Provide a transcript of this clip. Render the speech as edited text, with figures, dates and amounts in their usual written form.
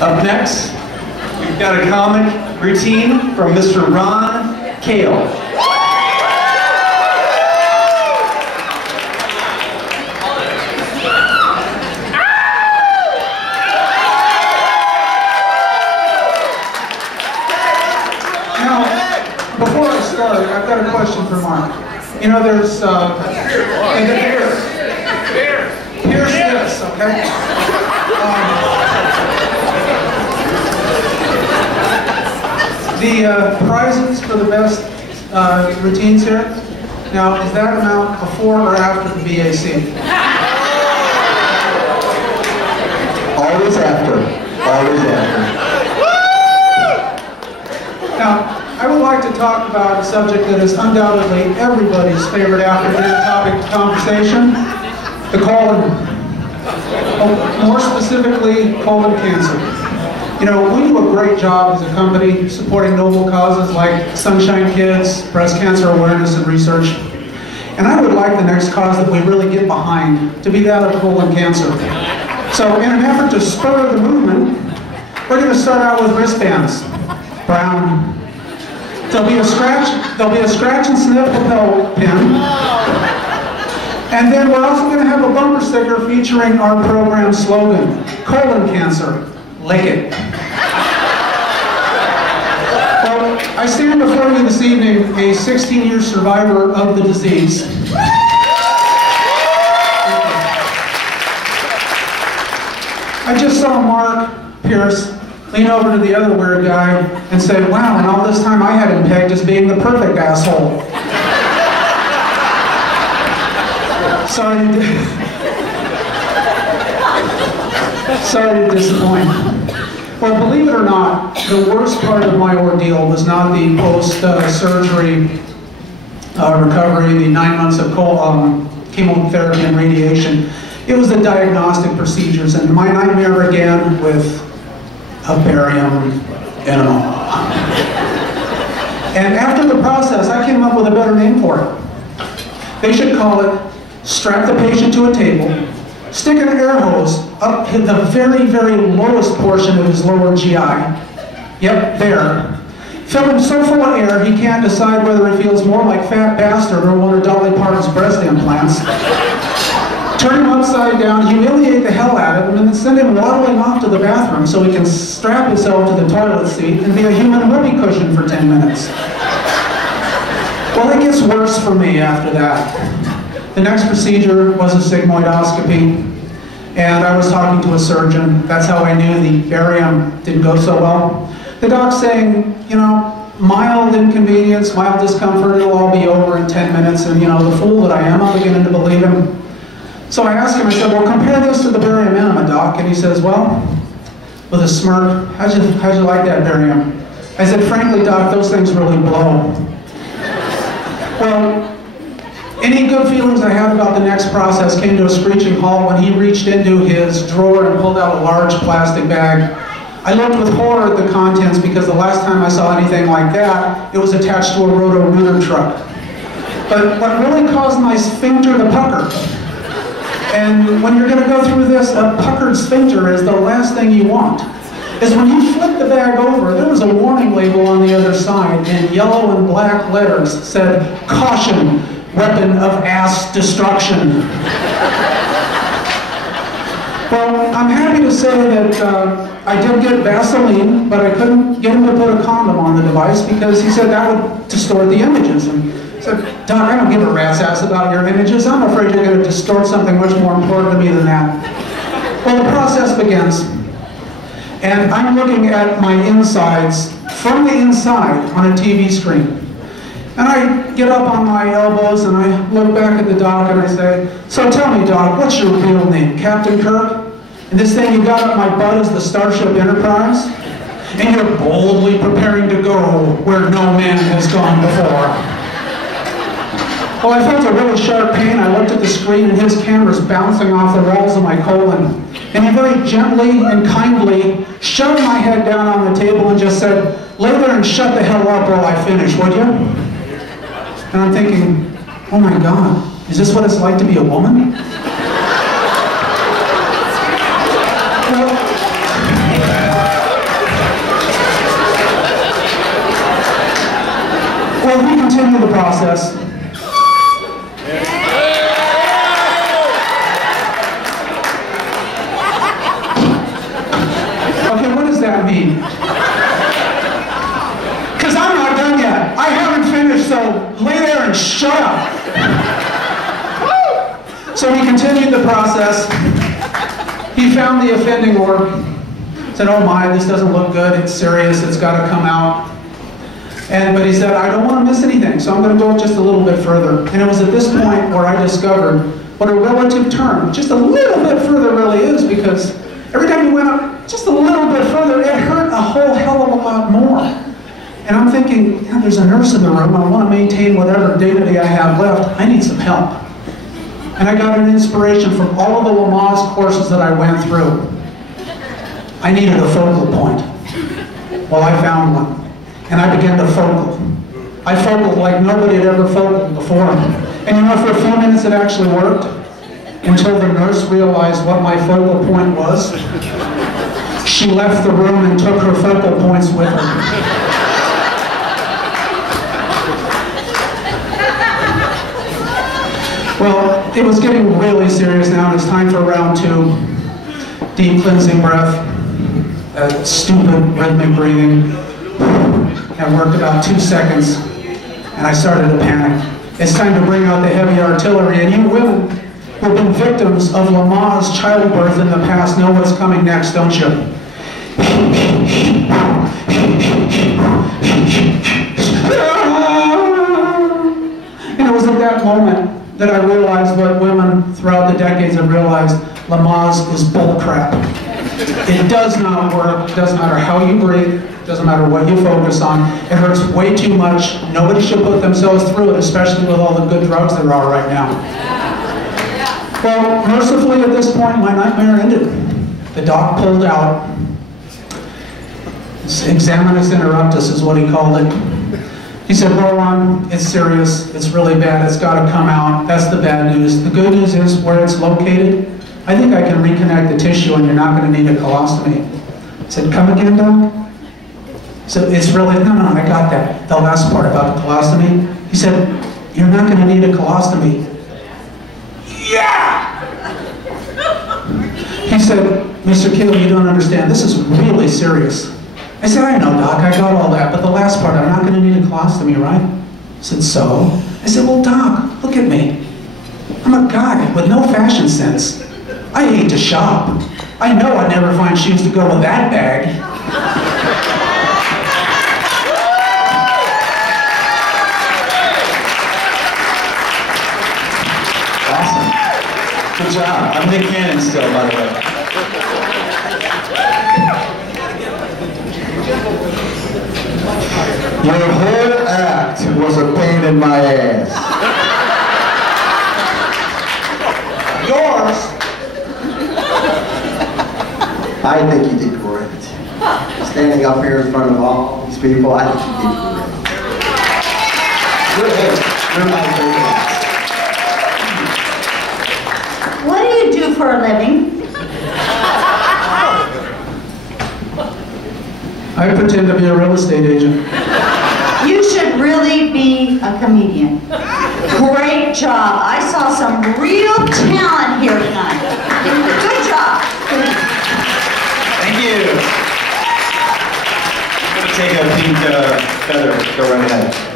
Up next, we've got a comic routine from Mr. Ron Cale. Before I start, I've got a question for Mark. You know, there's here's this, okay? The prizes for the best routines here. Now, is that amount before or after the BAC? Always after. Always after. Now, I would like to talk about a subject that is undoubtedly everybody's favorite after-dinner topic of conversation, the colon. More specifically, colon cancer. You know, we do a great job as a company supporting noble causes like Sunshine Kids, breast cancer awareness and research. And I would like the next cause that we really get behind to be that of colon cancer. So in an effort to spur the movement, we're going to start out with wristbands. Brown. There'll be a scratch and sniff lapel pin. And then we're also going to have a bumper sticker featuring our program slogan, colon cancer, lick it. Well, I stand before you this evening a 16-year survivor of the disease. I just saw Mark Pierce lean over to the other weird guy and say, wow, and all this time I had him pegged as being the perfect asshole. Sorry to disappoint. Well, believe it or not, the worst part of my ordeal was not the post-surgery recovery, the 9 months of chemotherapy and radiation. It was the diagnostic procedures, and my nightmare began with a barium enema. And after the process, I came up with a better name for it. They should call it strap the patient to a table, stick an air hose up in the very, very lowest portion of his lower GI. Yep, there. Fill him so full of air he can't decide whether he feels more like Fat Bastard or one of Dolly Parton's breast implants. Turn him upside down, humiliate the hell out of him, and then send him waddling off to the bathroom so he can strap himself to the toilet seat and be a human whoopee cushion for 10 minutes. Well, it gets worse for me after that. The next procedure was a sigmoidoscopy, and I was talking to a surgeon. That's how I knew the barium didn't go so well. The doc's saying, you know, mild inconvenience, mild discomfort, it'll all be over in 10 minutes, and you know, the fool that I am, I'm beginning to believe him. So I asked him, I said, well, compare this to the barium enema, doc. And he says, well, with a smirk, how'd you like that barium? I said, frankly, doc, those things really blow. Well, any good feelings I had about the next process came to a screeching halt when he reached into his drawer and pulled out a large plastic bag. I looked with horror at the contents because the last time I saw anything like that, it was attached to a roto-rooter truck. But what really caused my sphincter to pucker, and when you're going to go through this, a puckered sphincter is the last thing you want, is when you flip the bag over, there was a warning label on the other side in yellow and black letters said, caution, weapon of ass destruction. Well, I'm happy to say that I did get Vaseline, but I couldn't get him to put a condom on the device because he said that would distort the images. And I said, Doc, I don't give a rat's ass about your images. I'm afraid you're going to distort something much more important to me than that. Well, the process begins. And I'm looking at my insides from the inside on a TV screen. And I get up on my elbows and I look back at the doc and I say, so tell me, Doc, what's your real name, Captain Kirk? And this thing you got up my butt is the Starship Enterprise? And you're boldly preparing to go where no man has gone before. Well, I felt a really sharp pain. I looked at the screen and his camera's bouncing off the walls of my colon. And he very gently and kindly shoved my head down on the table and just said, lay there and shut the hell up while I finish, would you? And I'm thinking, oh my God, is this what it's like to be a woman? Well, continue the process. Okay, what does that mean? Because I'm not done yet. I haven't finished, so lay there and shut up. So we continued the process. He found the offending work. Said, oh my, this doesn't look good. It's serious. It's got to come out. But he said, I don't want to miss anything, so I'm going to go just a little bit further. And it was at this point where I discovered what a relative term, just a little bit further really is, because every time you went up just a little bit further, it hurt a whole hell of a lot more. And I'm thinking, yeah, there's a nurse in the room. I want to maintain whatever dignity I have left. I need some help. And I got an inspiration from all of the Lamaze courses that I went through. I needed a focal point. Well, I found one. And I began to focal. I focaled like nobody had ever focaled before. And you know, for a few minutes it actually worked. Until the nurse realized what my focal point was. She left the room and took her focal points with her. Well, it was getting really serious now, and it's time for round 2. Deep cleansing breath, stupid rhythmic breathing. It worked about 2 seconds, and I started to panic. It's time to bring out the heavy artillery, and you women who have been victims of Lamaze childbirth in the past know what's coming next, don't you? And it was at that moment that I realized what women throughout the decades have realized: Lamaze is bullcrap. It does not work. It doesn't matter how you breathe. It doesn't matter what you focus on. It hurts way too much. Nobody should put themselves through it, especially with all the good drugs there are right now. Well, mercifully at this point, my nightmare ended. The doc pulled out. Examinus interruptus is what he called it. He said, well, Ron, it's serious. It's really bad. It's got to come out. That's the bad news. The good news is where it's located, I think I can reconnect the tissue and you're not going to need a colostomy. I said, come again, Doc? So it's really, no, I got that. The last part about the colostomy. He said, you're not going to need a colostomy. Yeah! He said, Mr. Cale, you don't understand. This is really serious. I said, I know, Doc, I got all that, but the last part, I'm not going to need a colostomy, right? I said, so? I said, well, Doc, look at me. I'm a guy with no fashion sense. I hate to shop. I know I'd never find shoes to go with that bag. Awesome. Good job. I'm Nick Cannon still, by the way. Your whole act was a pain in my ass. Yours? I think you did great. Standing up here in front of all these people, I think you did great. You're my favorite. What do you do for a living? I pretend to be a real estate agent. You should really be a comedian. Great job. I saw some real talent here tonight. Good job. Thank you. I'm going to take a pink feather. Go right ahead.